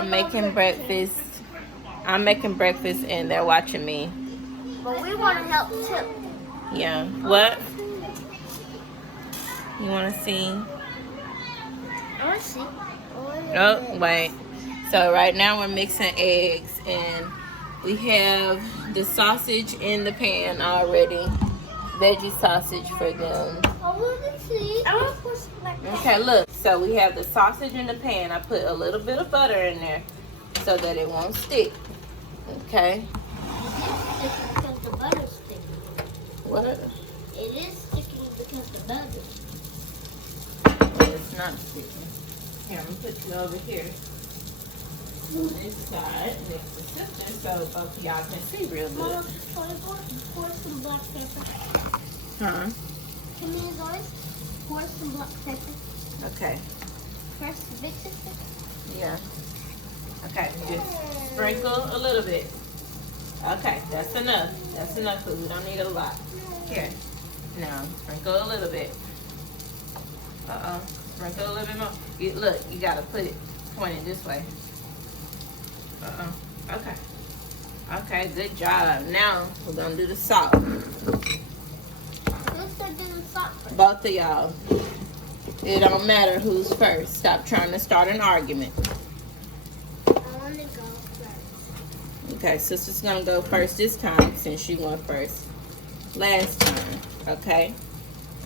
are making breakfast. I'm making breakfast and they're watching me. But we want to help too. Yeah. What? You want to see? I want to see. Oh, wait. So right now we're mixing eggs and we have the sausage in the pan already. Veggie sausage for them. I want to see. I want to put some like that. Okay, look. So we have the sausage in the pan. I put a little bit of butter in there so that it won't stick. Okay. It is sticking because the butter's sticking. What? It is sticking because the butter. It's not sticking. Here, I'm gonna put you over here on this side next to sister so both of y'all can see real Mama, good. pour some black pepper. Huh? Come here, guys. Pour some black pepper. Okay. First, the big sister. Yeah. Okay, just sprinkle a little bit. Okay, that's enough. That's enough because we don't need a lot. Here. Now, sprinkle a little bit. Sprinkle a little bit more. Look, you got to put it, point it this way. Okay. Okay, good job. Now, we're going to do the salt. Both of y'all. It don't matter who's first. Stop trying to start an argument. I want to go first. Okay, sister's gonna go first this time since she went first last time. Okay.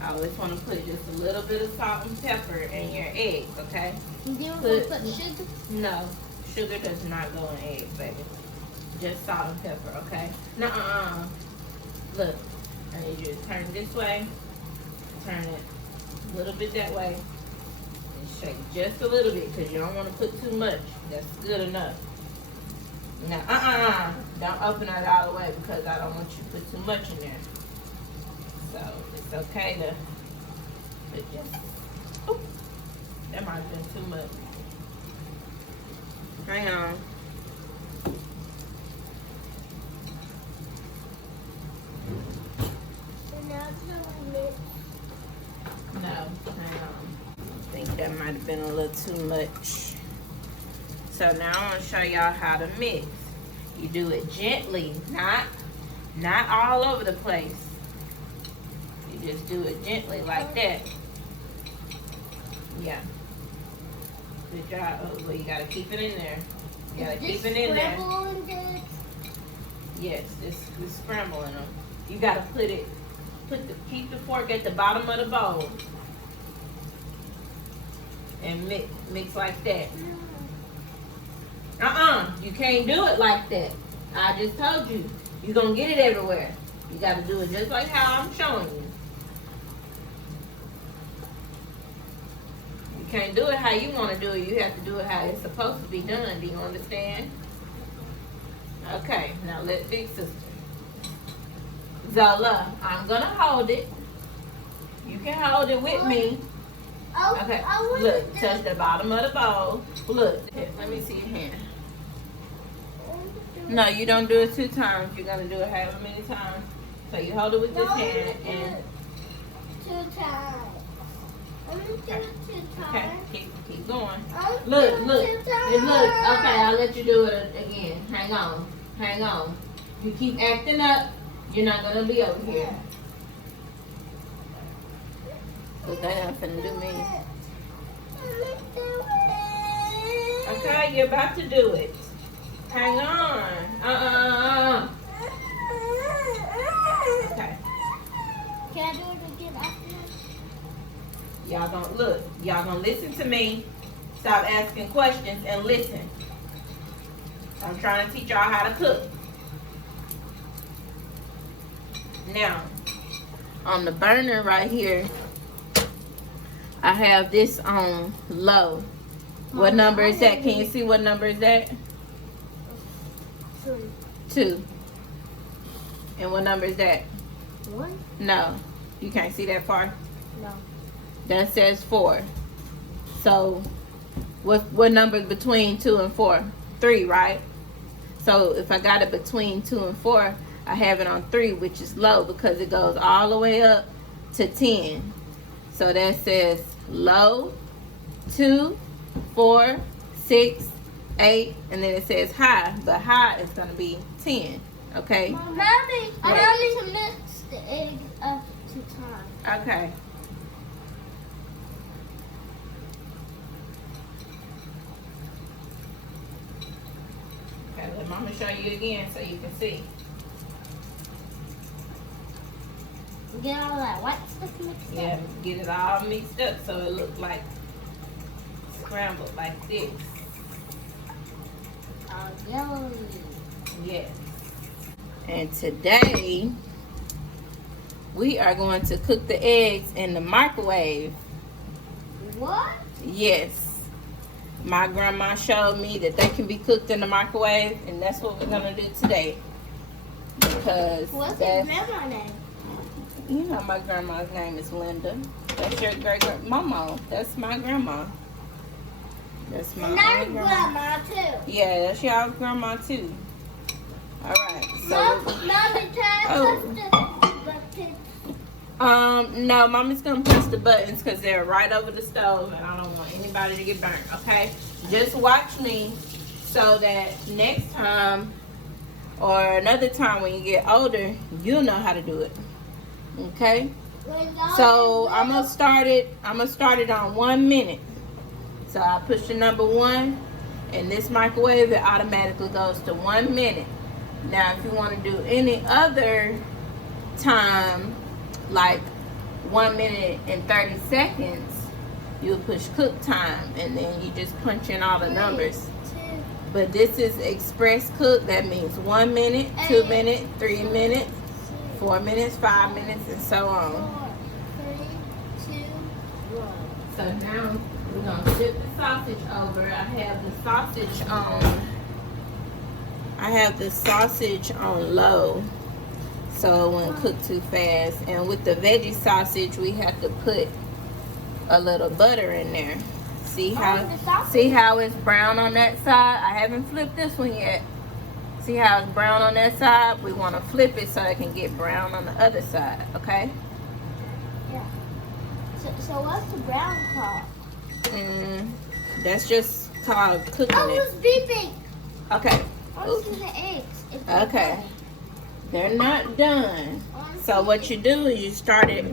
I always want to put just a little bit of salt and pepper in your eggs. Okay. You didn't put sugar? No, sugar does not go in eggs, baby. Just salt and pepper. Okay. Nuh-uh. Look, I need you to turn this way. Turn it a little bit that way. And shake just a little bit because you don't want to put too much. That's good enough. Now, don't open it all the way because I don't want you to put too much in there. So it's okay to put just. Oop, that might have been too much. Hang on. No, hang on. I think that might have been a little too much. So now I want to show y'all how to mix. You do it gently, not all over the place. You just do it gently like that. Yeah. Good job. Oh, well, you gotta keep it in there. You gotta keep it in there. Yes, this scrambling them. You gotta keep the fork at the bottom of the bowl and mix like that. You can't do it like that. I just told you. You're gonna get it everywhere. You gotta do it just like how I'm showing you. You can't do it how you want to do it. You have to do it how it's supposed to be done. Do you understand? Okay, now let big sister. Zola, I'm gonna hold it. You can hold it with me. Okay, look, touch the bottom of the bowl. Look, here, let me see your hand. No, you don't do it 2 times. You're gonna do it however many times. So you hold it with this hand and 2 times. I'm gonna do it 2 times. Okay, keep going. Look. Okay, I'll let you do it again. Hang on. You keep acting up, you're not gonna be over here. Cause they ain't finna do me. Okay, you're about to do it. Hang on. Okay. Can I do it again after? Y'all gonna listen to me. Stop asking questions and listen. I'm trying to teach y'all how to cook. Now, on the burner right here, I have this on low. What number is that? Can you see what number is that? 2. And what number is that? 1? No. You can't see that far? No. That says 4. So, what number is between 2 and 4? 3, right? So, if I got it between 2 and 4, I have it on 3, which is low because it goes all the way up to 10. So that says low, 2, 4, 6, 8, and then it says high, but high is gonna be 10. Okay. Mommy, I need to mix the egg up to time. Okay. Okay, let Mama show you again so you can see. Get all that white stuff mixed up. Yeah, get it all mixed up so it looks like scrambled like this. Yellow. Yes. And today we are going to cook the eggs in the microwave. What? Yes. My grandma showed me that they can be cooked in the microwave, and that's what we're gonna do today. Because what's your grandma's name? You know my grandma's name is Linda. That's your great-grandma. That's my grandma. That's my And grandma too. Yeah, that's y'all grandma too. Alright, so Mommy, can I push the buttons? no, Mommy's gonna push the buttons because they're right over the stove and I don't want anybody to get burnt, okay? Just watch me so that next time or another time when you get older, you'll know how to do it. Okay? So I'm gonna start it on 1 minute. So I push the number 1 and this microwave, it automatically goes to 1 minute. Now if you want to do any other time, like 1 minute and 30 seconds, you'll push cook time and then you just punch in all the numbers. But this is express cook. That means 1 minute, 2 minutes, 3 minutes, 4 minutes, 5 minutes, and so on. 4, 3, 2, 1. So now we're gonna flip the sausage over. I have the sausage on low, so it won't cook too fast. And with the veggie sausage, we have to put a little butter in there. See how it's brown on that side? I haven't flipped this one yet. See how it's brown on that side? We want to flip it so it can get brown on the other side, okay? Yeah. So what's the brown called? That's just called cooking Oh, it's beeping. Okay. I want to see the eggs. Okay. They're not done. So what you do is you start it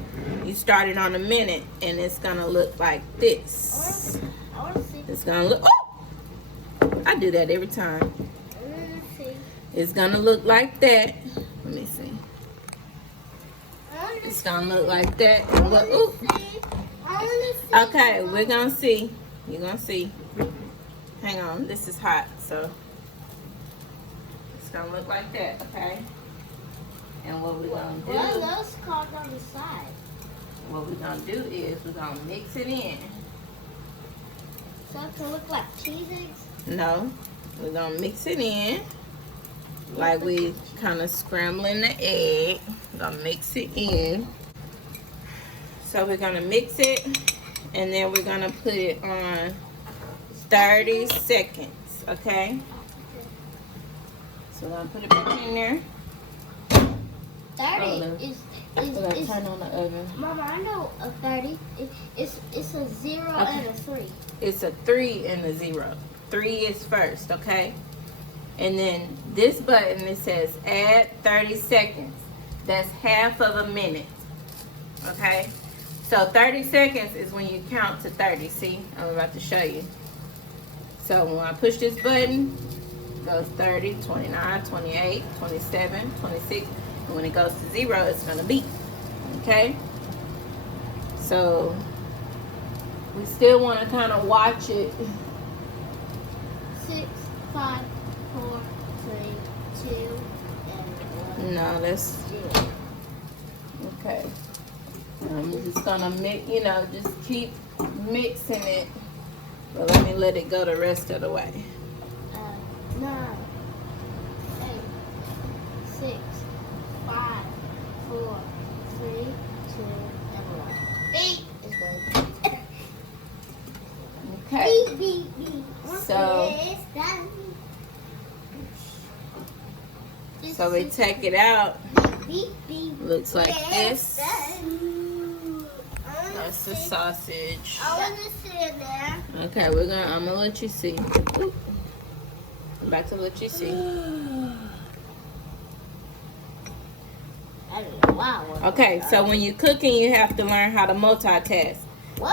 on 1 minute and it's gonna look like this. I want to see. It's gonna look, oh! I do that every time. It's gonna look like that. Let me see. It's gonna look like that. And look, ooh. Okay, we're gonna see. You're gonna see. Hang on, this is hot, so it's gonna look like that, okay? And what we're gonna do? What are those called on the side? What we're gonna do is we're gonna mix it in. So it can look like cheese eggs? No, we're gonna mix it in. Like we kind of scrambling the egg. We're gonna mix it in. So we're gonna mix it and then we're gonna put it on 30 seconds, okay? So we're gonna put it back in there. 30 is turn on the oven. Mama, I know a 30. It's a 0 and a 3. It's a 3 and a 0. 3 is first, okay? And then this button, it says add 30 seconds. That's half of a minute, okay? So 30 seconds is when you count to 30. See, I'm about to show you. So when I push this button, it goes 30, 29, 28, 27, 26. And when it goes to 0, it's gonna beep, okay? So we still wanna kind of watch it. 6, 5, 4, 3, 2, and 1. No, that's 0. okay. I'm just gonna mix, just keep mixing it. But let me let it go the rest of the way. 9, 8, 6, 5, 4, 3, 2, and 1. Beep is good. Okay. Beep, beep, beep. So- It's done. So we take it out. Beep, beep. Looks like It's this. done. That's the sausage. I want to sit there. Okay, I'm gonna let you see. Oop. I'm about to let you see. Okay, so when you're cooking, you have to learn how to multitask.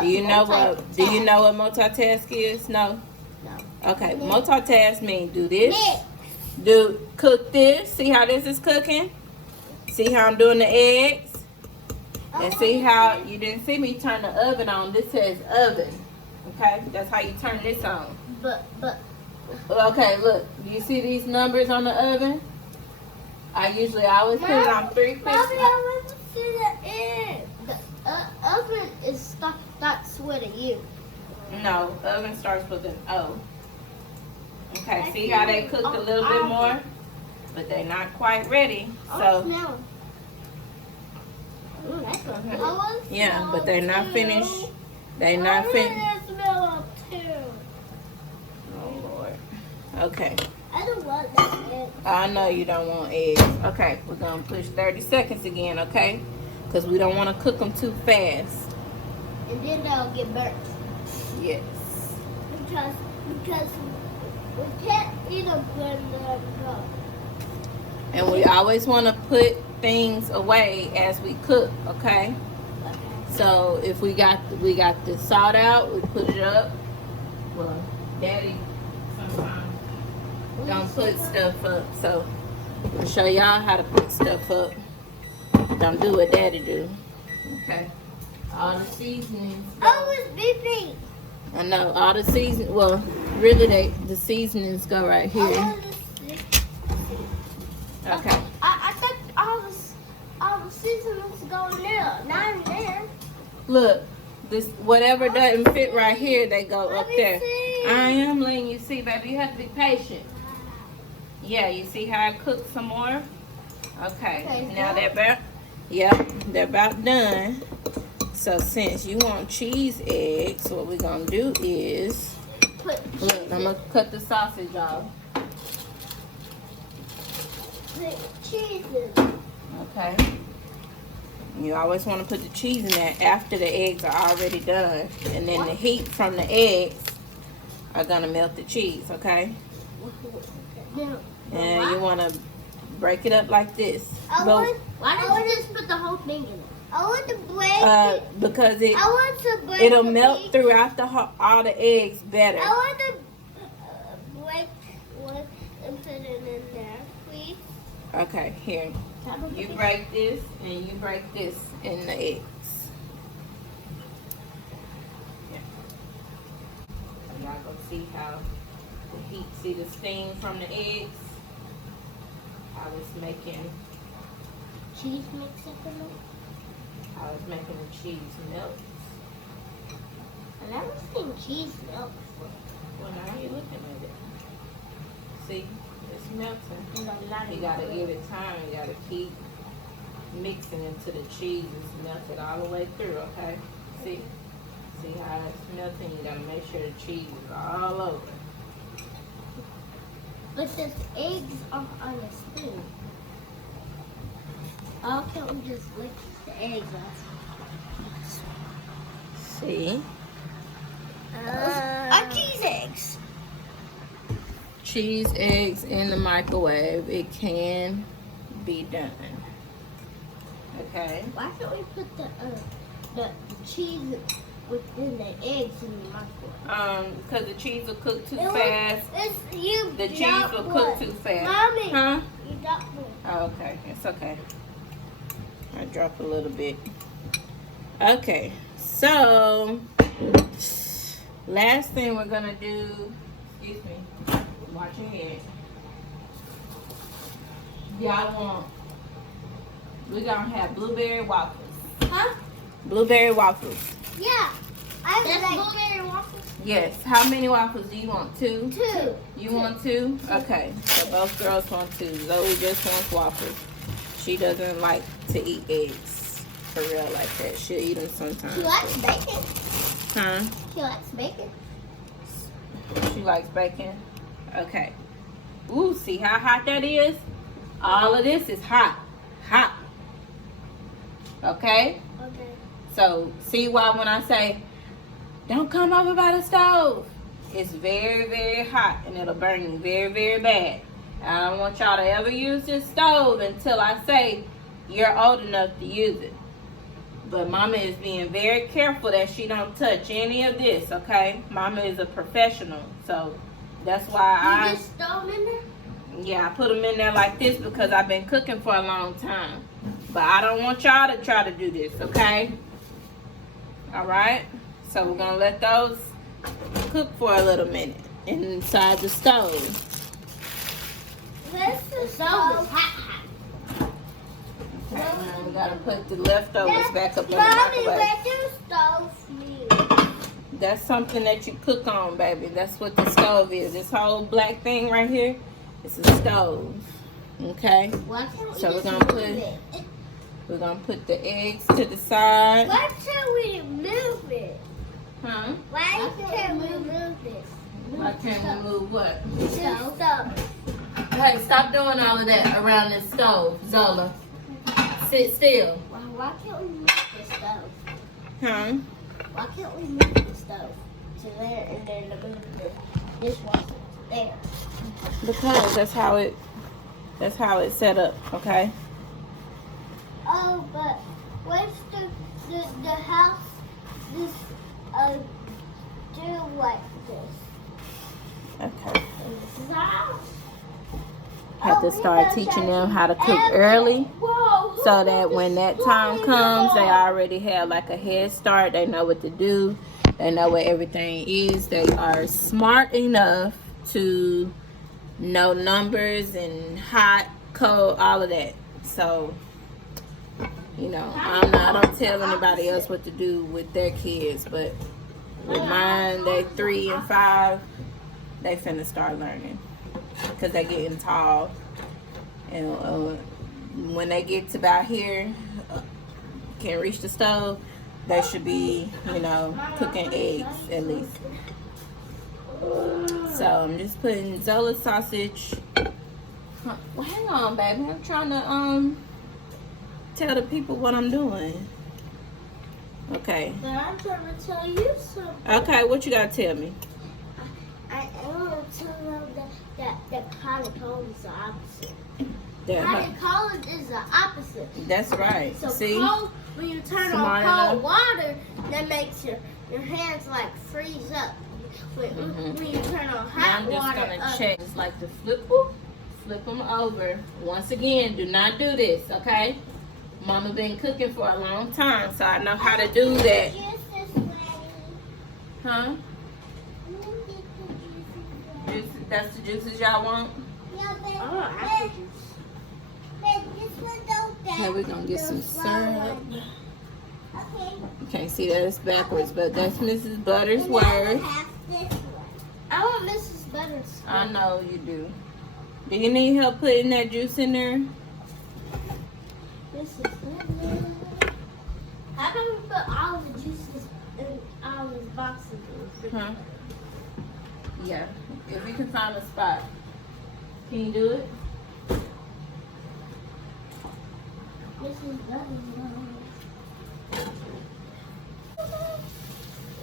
Do you know what multitask is? No? No. Okay, multitask means do this. Cook this. See how this is cooking? See how I'm doing the eggs? And see how you didn't see me turn the oven on. This says oven. Okay, that's how you turn this on. But. Okay, look. Do you see these numbers on the oven? I usually always put it on 350. Mommy, I want to see the egg. The oven starts with a U. No, oven starts with an O. Okay, see how they cooked a little bit more? But they're not quite ready. So Smell. Ooh, that's good. Yeah, but they're not finished. They're not finished. Smell too. Oh Lord. Okay. I don't want that egg. I know you don't want eggs. Okay, we're gonna push 30 seconds again, okay? Because we don't want to cook them too fast. And then they'll get burnt. Yes. Because we can't eat them when they're done. And we always want to put things away as we cook, okay? So if we got the salt out, we put it up. Well, Daddy sometimes don't put stuff up, so I'll show y'all how to put stuff up. Don't do what Daddy do. Okay. All the seasonings. Oh, it's beeping. I know all the season. Well, really, the seasonings go right here. Okay. I thought all the seasonings go in there, not in there. Look, this whatever doesn't fit right here, they go up there. See. I am letting you see, baby. You have to be patient. Yeah, you see how I cooked some more? Okay. Now they're about. Yep, they're about done. So since you want cheese eggs, what we're gonna do is look. I'm gonna cut the sausage off. Cheese. Okay. You always want to put the cheese in there after the eggs are already done. And then the heat from the eggs are going to melt the cheese, okay? And you want to break it up like this. Why don't you just put the whole thing in it? I want to break it. Because I want to break it'll melt throughout all the eggs better. I want to break one and put it in there, please. Okay, here. You break this and you break this in the eggs. Yeah. Y'all gonna see how the heat, see the steam from the eggs? I was making cheese mix it in it. I was making the cheese melt. I never seen cheese melt before. Well, now you're looking at it. See? It's melting. You gotta give it time. You gotta keep mixing until the cheese is melted all the way through, okay? See how it's melting? You gotta make sure the cheese is all over. But there's eggs on the spoon. How can we just lick the eggs off? See? Our cheese eggs. Cheese eggs in the microwave. It can be done. Okay. Why can't we put the cheese within the eggs in the microwave? Because the cheese will cook too fast. The cheese will cook too fast. Mommy, huh? You dropped one. Oh, okay. It's okay. I dropped a little bit. Okay. So, last thing we're gonna do. Excuse me. Watch your head. Y'all we're gonna have blueberry waffles. Huh? Blueberry waffles. Yeah. That's blueberry waffles? Yes. How many waffles do you want? 2? 2. You want 2? Okay. So both girls want 2. Zoe just wants waffles. She doesn't like to eat eggs for real like that. She'll eat them sometimes. She likes bacon. Huh? She likes bacon. She likes bacon. Okay. Ooh, see how hot that is? All of this is hot. Hot. Okay? Okay. So, see why when I say, don't come over by the stove. It's very, very hot, and it'll burn you very, very bad. I don't want y'all to ever use this stove until I say you're old enough to use it. But Mama is being very careful that she don't touch any of this, okay? Mama is a professional, so that's why You just throw them in there? Yeah, I put them in there like this because I've been cooking for a long time. But I don't want y'all to try to do this, okay? Alright? So we're going to let those cook for a little minute inside the stove. The stove is hot. And we got to put the leftovers back up in the Mommy, microwave. where do stoves mean? That's something that you cook on, baby. That's what the stove is. This whole black thing right here, it's a stove. Okay? So we're gonna put the eggs to the side. Why can't we move it? Huh? Why can't we move this? Why can't we move what? The stove. Hey, stop doing all of that around this stove, Zola. Sit still. Why can't we move the stove? Huh? Why can't we move the stove to there and then move the dishwasher to there? Because that's how it's set up, okay? Oh, but what's the house this do like this? Okay. This house? Have to start teaching them how to cook early, so that when that time comes, they already have like a head start. They know what to do. They know what everything is. They are smart enough to know numbers and hot, cold, all of that. So, you know, I don't tell anybody else what to do with their kids, but with mine, they 3 and 5, they finna start learning. Because they're getting tall. And when they get to about here, can reach the stove, they should be, you know, cooking eggs at least. So I'm just putting Zola sausage. Well, hang on, baby. I'm trying to tell the people what I'm doing. Okay. But I'm trying to tell you something. Okay, what you gotta tell me? I want to tell them that hot and cold is the opposite. That Hot and cold is the opposite. That's right. So See? cold, when you turn Smart on cold enough. water, that makes your hands like freeze up. When you turn on hot I'm just water, gonna check. It's like to flip them over. Once again, do not do this, okay? Mama been cooking for a long time, so I know how to do that. Huh? That's the juices y'all want? apple juice. Okay, we're gonna get some syrup. Okay. You can't see that, it's backwards, but that's Mrs. Buttersworth. I want Mrs. Butters. I know you do. Do you need help putting that juice in there? Mrs. Butters. How can we put all the juices in all these boxes? Huh? Yeah. If we can find a spot. Can you do it? Mrs. Butters.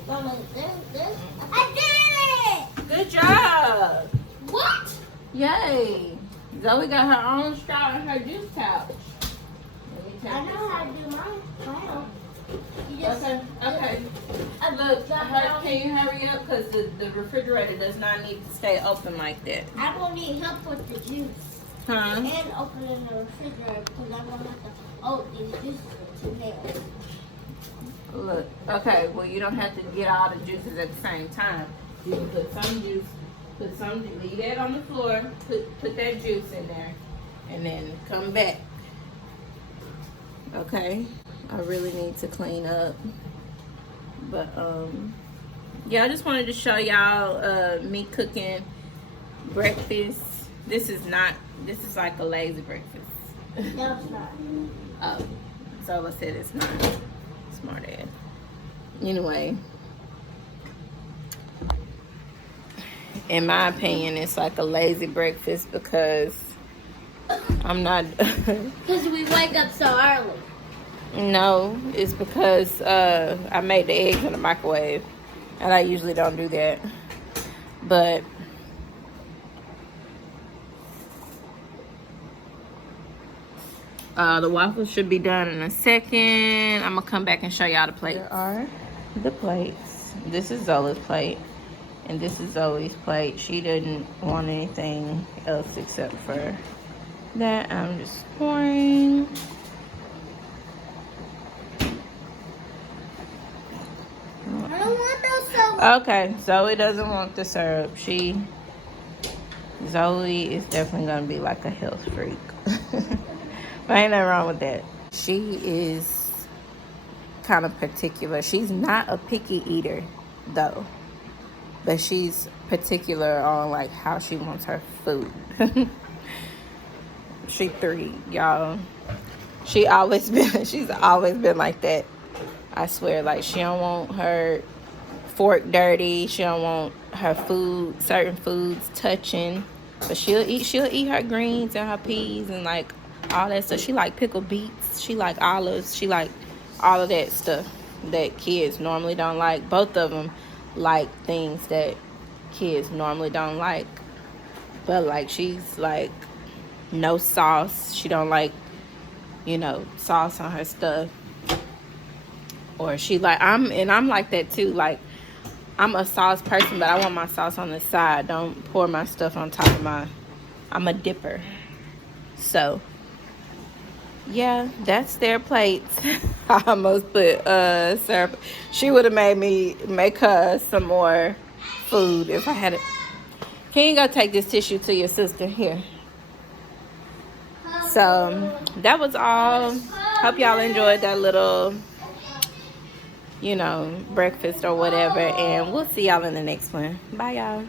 Mama, there's. I did it! Good job. What? Yay. Zoe got her own straw in her juice pouch. I know how to do mine. Wow. You just, Okay. Look, can you hurry up? Because the refrigerator does not need to stay open like that. I'm going to need help with the juice. Huh? And opening the refrigerator because I'm going to have to open these juices with 2 nails. Look, okay, well, you don't have to get all the juices at the same time. You can put some juice, leave that on the floor, put that juice in there, and then come back. Okay, I really need to clean up. But, yeah, I just wanted to show y'all me cooking breakfast. This is like a lazy breakfast. No, it's not. Oh, Zola said it's not. Smart ass. Anyway, in my opinion, it's like a lazy breakfast because I'm not. Because we wake up so early. No, it's because I made the eggs in the microwave, and I usually don't do that. But the waffles should be done in a second. I'm gonna come back and show y'all the plates. Here are the plates. This is Zola's plate, and this is Zoe's plate. She didn't want anything else except for that. I'm just pouring. I don't want those syrup. Okay, Zoe doesn't want the syrup. Zoe is definitely gonna be like a health freak. But ain't nothing wrong with that. She is kind of particular. She's not a picky eater though, but she's particular on like how she wants her food. She 3, y'all. She's always been like that. I swear, like she don't want her fork dirty. She don't want her food, certain foods touching. But she'll eat her greens and her peas and like all that stuff. She like pickled beets. She like olives. She like all of that stuff that kids normally don't like. Both of them like things that kids normally don't like. But like she's like no sauce. She don't like, sauce on her stuff. Or she like I'm like that too. Like I'm a sauce person, but I want my sauce on the side. Don't pour my stuff on top of I'm a dipper. So yeah, that's their plates. I almost put syrup. She would have made me make her some more food if I had it. Can you go take this tissue to your sister? Here. So that was all. Hope y'all enjoyed that little breakfast or whatever, and we'll see y'all in the next one. Bye, y'all.